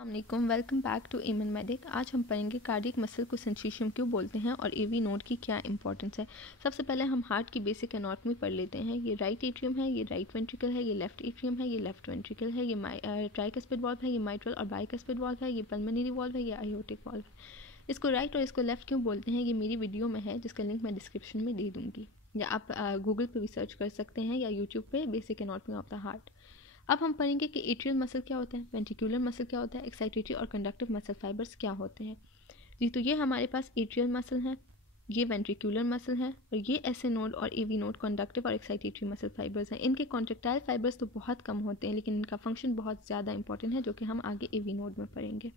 अस्सलामुअलैकुम, welcome back to Eman medic. आज हम पढ़ेंगे कार्डियक मसल को सेंसेशन क्यों बोलते हैं और एवी नोड की क्या इंपॉर्टेंस है। सबसे पहले हम हार्ट की बेसिक एनाटॉमी पढ़ लेते हैं। ये राइट एट्रियम है, ये राइट वेंट्रिकल है, ये लेफ्ट एट्रियम है, ये लेफ्ट वेंट्रिकल है, ये ट्राइकस्पिड वाल्व है, ये माइट्रल और बाइकस्पिड वाल्व है, ये पल्मोनरी वाल्व है, ये आयोटिक वाल्व है। इसको राइट और इसको लेफ्ट क्यों बोलते हैं, ये मेरी वीडियो में है जिसका लिंक मैं डिस्क्रिप्शन में दे दूँगी, या आप गूगल पर भी सर्च कर सकते हैं या यूट्यूब पर basic anatomy of the heart. अब हम पढ़ेंगे कि एट्रियल मसल क्या होता है, वेंट्रिकुलर मसल क्या होता है, एक्साइटेटरी और कंडक्टिव मसल फाइबर्स क्या होते हैं। जी, तो ये हमारे पास एट्रियल मसल है, ये वेंट्रिकुलर मसल है और ये एसए नोड और एवी नोड कंडक्टिव और एक्साइटेटरी मसल फाइबर्स हैं। इनके कॉन्ट्रेक्टाइल फाइबर्स तो बहुत कम होते हैं, लेकिन इनका फंक्शन बहुत ज़्यादा इंपॉर्टेंट है, जो कि हम आगे एवी नोड में पढ़ेंगे।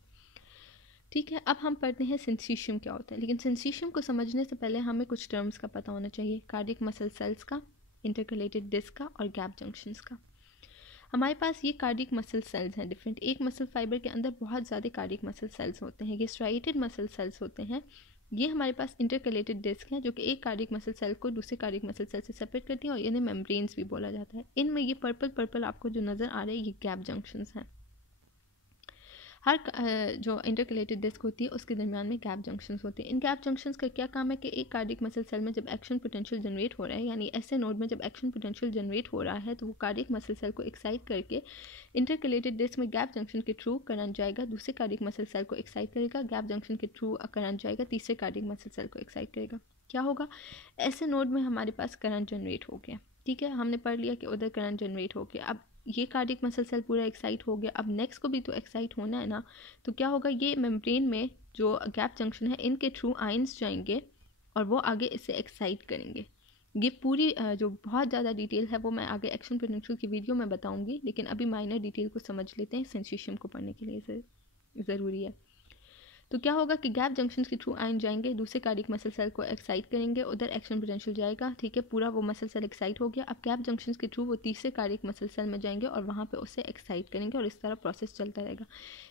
ठीक है, अब हम पढ़ते हैं सिंसीशियम क्या होता है। लेकिन सिंसीशियम को समझने से पहले हमें कुछ टर्म्स का पता होना चाहिए, कार्डियक मसल सेल्स का, इंटरकलेटेड डिस्क का और गैप जंक्शंस का। हमारे पास ये कार्डियक मसल सेल्स हैं डिफरेंट। एक मसल फाइबर के अंदर बहुत ज़्यादा कार्डियक मसल सेल्स होते हैं, ये स्ट्राइटेड मसल सेल्स होते हैं। ये हमारे पास इंटरकलेटेड डिस्क हैं, जो कि एक कार्डियक मसल सेल को दूसरे कार्डियक मसल सेल से सेपरेट करती हैं और इन्हें मेम्ब्रेन्स भी बोला जाता है। इनमें ये पर्पल आपको जो नज़र आ रहे हैं, ये गैप जंक्शंस हैं। हर जो इंटरकलेटेड डिस्क होती है उसके दरमियान में गैप जंक्शंस होते हैं। इन गैप जंक्शंस का क्या काम है कि एक कार्डियक मसल सेल में जब एक्शन पोटेंशियल जनरेट हो रहा है, यानी ऐसे नोड में जब एक्शन पोटेंशियल जनरेट हो रहा है, तो वो कार्डियक मसल सेल को एक्साइट करके इंटरकलेटेड डिस्क में गैप जंक्शन के थ्रू करंट जाएगा, दूसरे कार्डियक मसल सेल को एक्साइट करेगा, गैप जंक्शन के थ्रू करंट जाएगा, तीसरे कार्डियक मसल सेल को एक्साइट करेगा। क्या होगा, ऐसे नोड में हमारे पास करंट जनरेट हो गया। ठीक है, हमने पढ़ लिया कि उधर करंट जनरेट हो गया। अब ये कार्डियक मसल सेल पूरा एक्साइट हो गया, अब नेक्स्ट को भी तो एक्साइट होना है ना, तो क्या होगा, ये मेम्ब्रेन में जो गैप जंक्शन है इनके थ्रू आयंस जाएंगे और वो आगे इसे एक्साइट करेंगे। ये पूरी जो बहुत ज़्यादा डिटेल है वो मैं आगे एक्शन पोटेंशियल की वीडियो में बताऊंगी, लेकिन अभी माइनर डिटेल को समझ लेते हैं, सेंसेशन को पढ़ने के लिए ज़रूरी है। तो क्या होगा कि गैप जंक्शन के थ्रू आयन जाएंगे, दूसरे कार्डियक मसल सेल को एक्साइट करेंगे, उधर एक्शन पोटेंशियल जाएगा। ठीक है, पूरा वो मसल सेल एक्साइट हो गया। अब गैप जंक्शन के थ्रू वो तीसरे कार्डियक मसल सेल में जाएंगे और वहाँ पे उसे एक्साइट करेंगे और इस तरह प्रोसेस चलता रहेगा।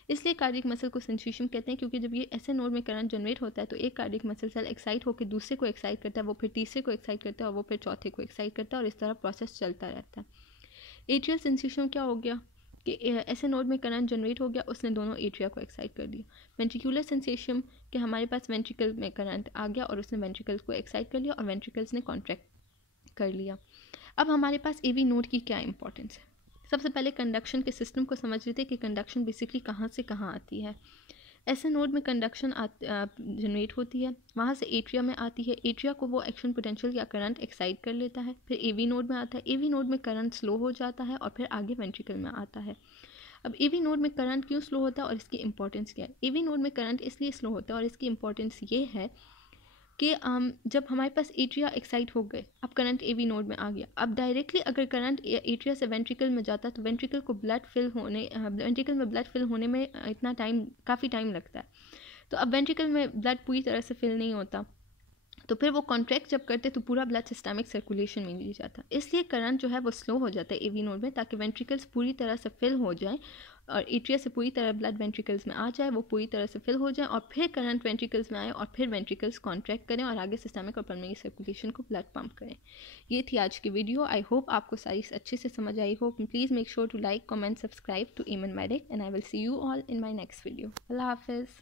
इसलिए कार्डियक मसल को सेंसेशन कहते हैं, क्योंकि जब ये ऐसे नोड में करंट जनरेट होता है तो एक कार्डियक मसल सेल एक्साइट होकर दूसरे को एक्साइट करता है, वो फिर तीसरे को एक्साइट करता है और वो फिर चौथे को एक्साइट करता है और इस तरह प्रोसेस चलता रहता है। एट्रियल सेंसेशन क्या हो गया कि ऐसे नोड में करंट जनरेट हो गया, उसने दोनों एट्रिया को एक्साइट कर दिया। वेंट्रिकुलर सेंसेशन कि हमारे पास वेंट्रिकल में करंट आ गया और उसने वेंट्रिकल्स को एक्साइट कर लिया और वेंट्रिकल्स ने कॉन्ट्रैक्ट कर लिया। अब हमारे पास एवी नोड की क्या इंपॉर्टेंस है। सबसे पहले कंडक्शन के सिस्टम को समझ लेते हैं कि कंडक्शन बेसिकली कहाँ से कहाँ आती है। ऐसे नोड में कंडक्शन जनरेट होती है, वहाँ से एट्रिया में आती है, एट्रिया को वो एक्शन पोटेंशियल या करंट एक्साइट कर लेता है, फिर एवी नोड में आता है, एवी नोड में करंट स्लो हो जाता है और फिर आगे वेंट्रिकल में आता है। अब एवी नोड में करंट क्यों स्लो होता है और इसकी इंपॉर्टेंस क्या है। एवी नोड में करंट इसलिए स्लो होता है और इसकी इंपॉर्टेंस ये है कि जब हमारे पास एट्रिया एक्साइट हो गए, अब करंट एवी नोड में आ गया, अब डायरेक्टली अगर करंट एट्रिया से वेंट्रिकल में जाता तो वेंट्रिकल में ब्लड फिल होने में इतना टाइम, काफ़ी टाइम लगता है। तो अब वेंट्रिकल में ब्लड पूरी तरह से फिल नहीं होता, तो फिर वो कॉन्ट्रैक्ट जब करते तो पूरा ब्लड सिस्टमिक सर्कुलेशन में नहीं जाता, इसलिए करंट जो है वो स्लो हो जाता है एवी नोड में, ताकि वेंट्रिकल्स पूरी तरह से फिल हो जाएं और एट्रिया से पूरी तरह ब्लड वेंट्रिकल्स में आ जाए, वो पूरी तरह से फिल हो जाए और फिर करंट वेंट्रिकल्स में आए और फिर वेंट्रिकल्स कॉन्ट्रैक्ट करें और आगे सिस्टमिक और पल्मोनरी सर्कुलेशन को ब्लड पंप करें। ये थी आज की वीडियो। आई होप आपको सारी अच्छे से समझ आई हो। Please make sure to like, comment, subscribe to Eman medic and I will see you all in my next video. Allah हाफिज़।